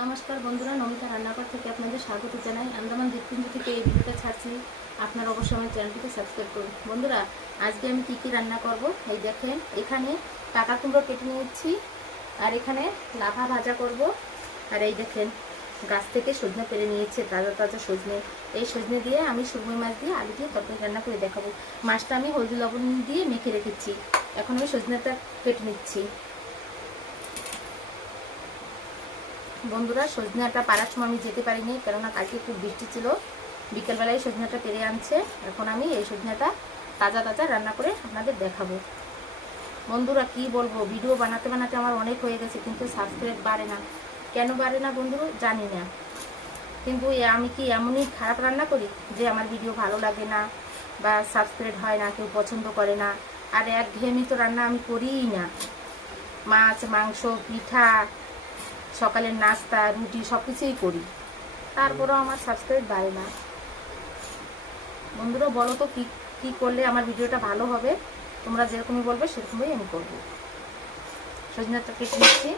নমস্কার বন্ধুরা, নমিতা রান্নাঘর থেকে আপনাদের স্বাগত জানাই। আন্দামান দ্বীপপুঞ্জ থেকে এই ভিডিওটা ছাড়ছি। আপনারা অবশ্যই আমার চ্যানেলটিকে সাবস্ক্রাইব করুন। বন্ধুরা, আজকে আমি কী কী রান্না করব? এই দেখেন, এখানে টাকা কুমড়ো কেটে নিয়েছি, আর এখানে লাভা ভাজা করব। আর এই দেখেন, গাছ থেকে সজনে পেরে নিয়েছে, তাজা তাজা সজনে। এই সজনে দিয়ে আমি সুরমই মাছ দিয়ে আলু দিয়ে তরকারি রান্না করে দেখাবো। মাছটা আমি হলদি লবণ দিয়ে মেখে রেখেছি। এখন আমি সজনেটা কেটে নিচ্ছি। বন্ধুরা, সজনাটা পাড়ার সময় আমি যেতে পারিনি, কেননা কালকে খুব বৃষ্টি ছিল। বিকেলবেলায় সজনাটা পেরে আনছে। এখন আমি এই সজনাটা তাজা তাজা রান্না করে আপনাদের দেখাবো। বন্ধুরা, কি বলব, ভিডিও বানাতে বানাতে আমার অনেক হয়ে গেছে, কিন্তু সাবস্ক্রাইব বাড়ে না। কেন বাড়ে না বন্ধুরা, জানি না। কিন্তু আমি কি এমনই খারাপ রান্না করি যে আমার ভিডিও ভালো লাগে না বা সাবস্ক্রাইব হয় না, কেউ পছন্দ করে না? আর এক ঘেয়েমি তো রান্না আমি করিই না। মাছ, মাংস, পিঠা সকালের নাস্তা, রুটি সব কিছুই করি। তারপরেও আমার সাবস্ক্রাইব বাড়ে না। বন্ধুরা, বলো তো কী কী করলে আমার ভিডিওটা ভালো হবে? তোমরা যেরকমই বলবে, সেরকমই আমি করব। সজনাটা কেটে নিচ্ছি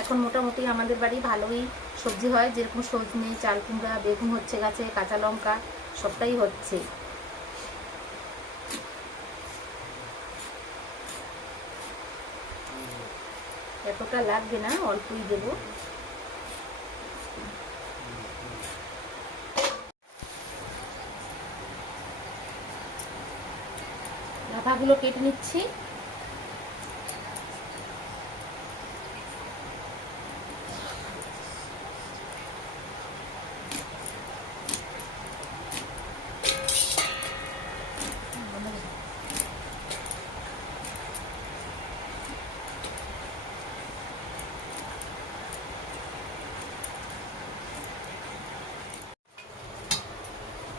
এখন মোটামুটি আমাদের বাড়ি ভালোই সবজি হয়। যেরকম সজনে, চাল কুমড়া, বেগুন হচ্ছে গাছে, কাঁচা লঙ্কা, সবটাই হচ্ছে। এতটা লাগবে না অল্পই দেব। লাফাগুলো কেটে নিচ্ছি।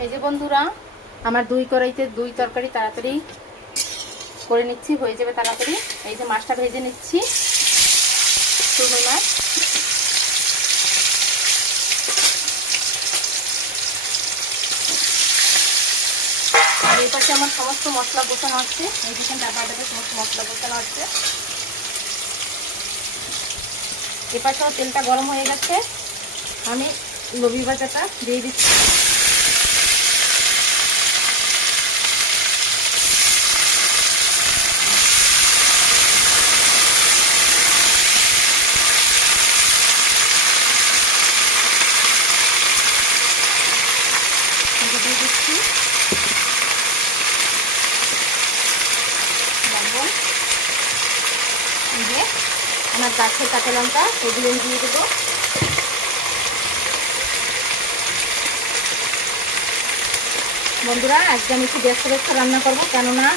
এই যে বন্ধুরা, আমার দুই কড়াইতে দুই তরকারি তাড়াতাড়ি করে নিচ্ছি, হয়ে যাবে তাড়াতাড়ি। এই যে মাছটা ভেজে নিচ্ছি চুনো মাছ। আর এই পাশে আমার সমস্ত মশলা বসানো হচ্ছে। এই ডাবা সমস্ত মশলা বসানো হচ্ছে। এ পাশেও তেলটা গরম হয়ে গেছে। আমি লবি ভাজাটা দিয়ে দিচ্ছি এটা দিয়ে দিচ্ছি লবণ এই যে আমার গাছের কাঁচা লঙ্কা এগুলো দিয়ে দেবো। বন্ধুরা, আজকে আমি একটু ব্যস্ত ব্যস্ত রান্না করব, কেননা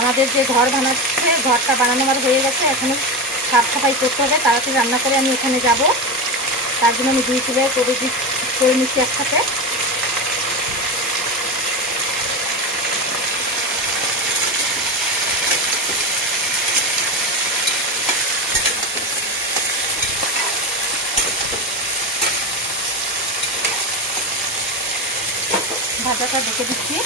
আমাদের যে ঘর বানাচ্ছে, ঘরটা বানানো আমার হয়ে গেছে, এখনও সাফ সাফাই করতে হবে, তাড়াতাড়ি রান্না করে আমি এখানে যাব। তার জন্য আমি দুই কিলো করে করে নিচ্ছি একসাথে। ভাজাটা দেখে দিচ্ছি।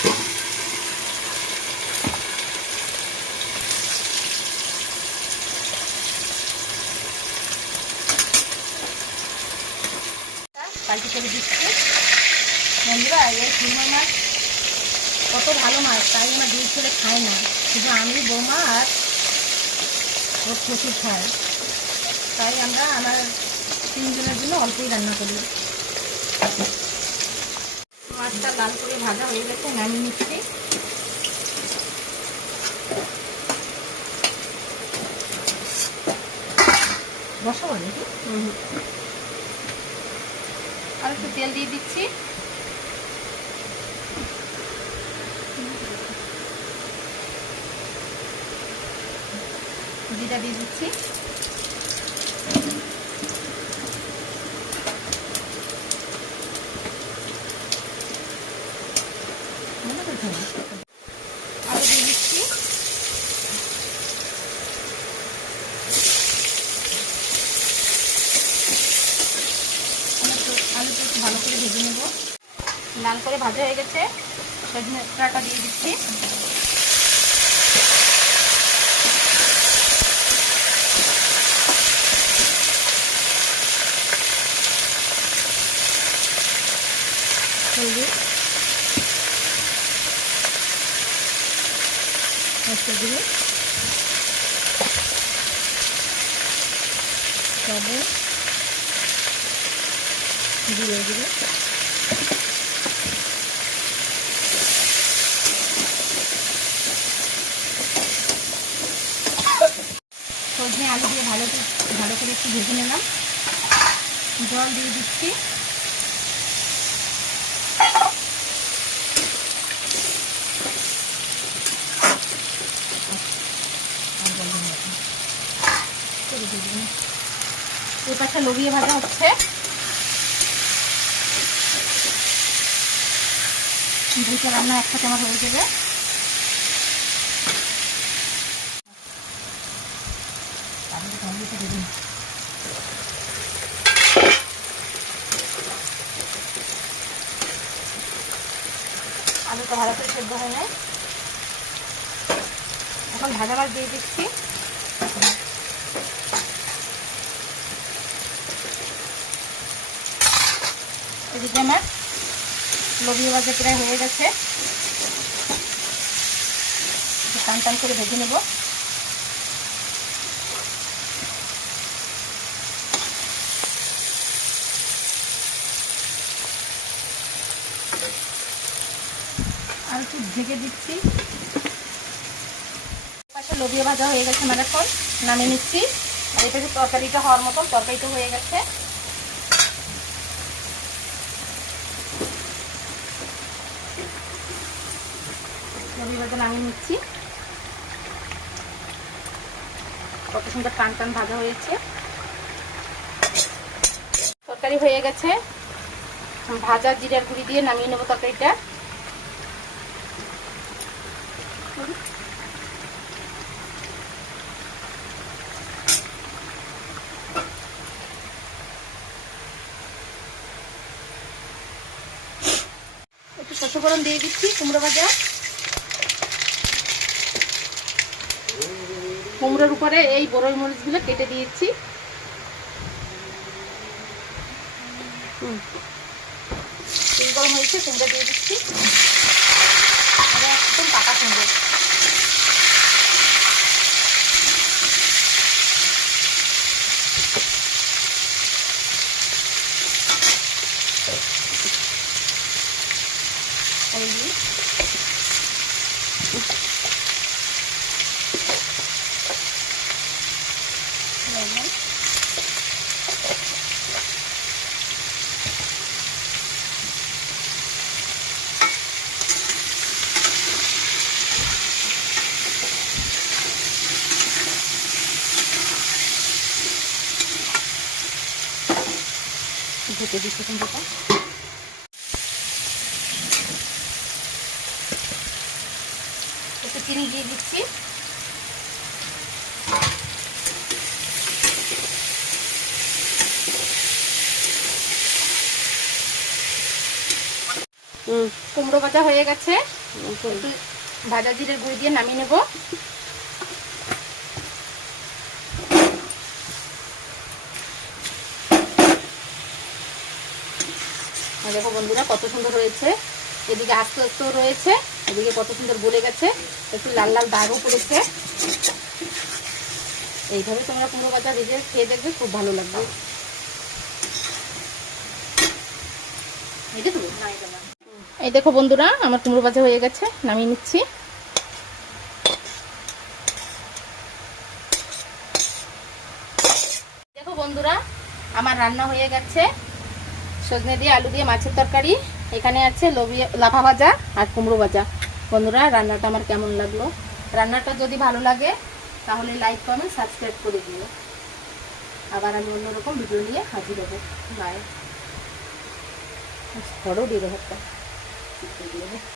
পাল্টি করে দিচ্ছি। বন্ধুরা, এই চিংড়ি মাছ কত ভালো মাছ, তাই আমার দুই ছেলে খায় না। শুধু আমি, বৌমা আর ওর শ্বশুর খায়। তাই আমরা আমার তিনজনের জন্য অল্পই রান্না করি। মাছটা লাল করে ভাজা হয়ে গেছে নামিয়ে নিচ্ছি। বসাবো নাকি? আর একটু তেল দিয়ে দিচ্ছি। জিরা দিয়ে দিচ্ছি। ভালো করে ভেজে নেব। লাল করে ভাজা হয়ে গেছে। সজনেটা দিয়ে দিচ্ছি। Thank you. জিরে জিরে সজনে আলু দিয়ে ভালো ভালো করে একটু ভেজে নিলাম। জল দিয়ে দিচ্ছি। এই পাশে লবিয়ে ভাজা হচ্ছে। দুইটা রান্না একসাথে আমার হয়ে যাবে আলুটা ভালো করে সেদ্ধ হয় নাই এখন ভাজা মাছ দিয়ে দিচ্ছি। এদিকে আমার লবিয়ে ভাজা প্রায় হয়ে গেছে টান টান করে ভেজে নেব। আর একটু ঢেকে দিচ্ছি। পাশে ভাজা হয়ে গেছে আমার এখন নামিয়ে নিচ্ছি। আর এটা তরকারিটা হওয়ার মতন, তরকারিটা হয়ে গেছে। লবিয়ে ভাজা নামিয়ে নিচ্ছি। কত সুন্দর টান টান ভাজা হয়েছে। তরকারি হয়ে গেছে। ভাজা জিরার গুঁড়ি দিয়ে নামিয়ে নেব তরকারিটা। একটু শস্য গরম দিয়ে দিচ্ছি, কুমড়ো ভাজা। কুমড়োর উপরে এই বড়ই মরিচগুলো কেটে দিয়েছি। তেল গরম হয়েছে কুমড়ো দিয়ে দিচ্ছি। একদম পাকা কুমড়ো। এই লবণ ঢেকে দিচ্ছি কুমড়োটা একটু চিনি দিয়ে দিচ্ছি। কুমড়ো ভাজা হয়ে গেছে। একটু ভাজা জিরে গুঁড়ি দিয়ে নামিয়ে নেব। দেখো বন্ধুরা কত সুন্দর হয়েছে। এদিকে আস্তে আস্তেও রয়েছে এদিকে কত সুন্দর গলে গেছে। একটু লাল লাল দাগও পড়েছে। এইভাবে তোমরা কুমড়ো ভাজা ভেজে খেয়ে দেখবে খুব ভালো লাগবে। এই দেখো বন্ধুরা আমার কুমড়ো ভাজা হয়ে গেছে নামিয়ে নিচ্ছি। দেখো বন্ধুরা আমার রান্না হয়ে গেছে। সজনে দিয়ে, আলু দিয়ে মাছের তরকারি। এখানে আছে লবিয়া লাফা ভাজা আর কুমড়ো ভাজা। বন্ধুরা, রান্নাটা আমার কেমন লাগল? রান্নাটা যদি ভালো লাগে, তাহলে লাইক কমেন্ট সাবস্ক্রাইব করে দিও। আবার আমি অন্যরকম ভিডিও নিয়ে হাজির হব। বাই বড় দিয়ে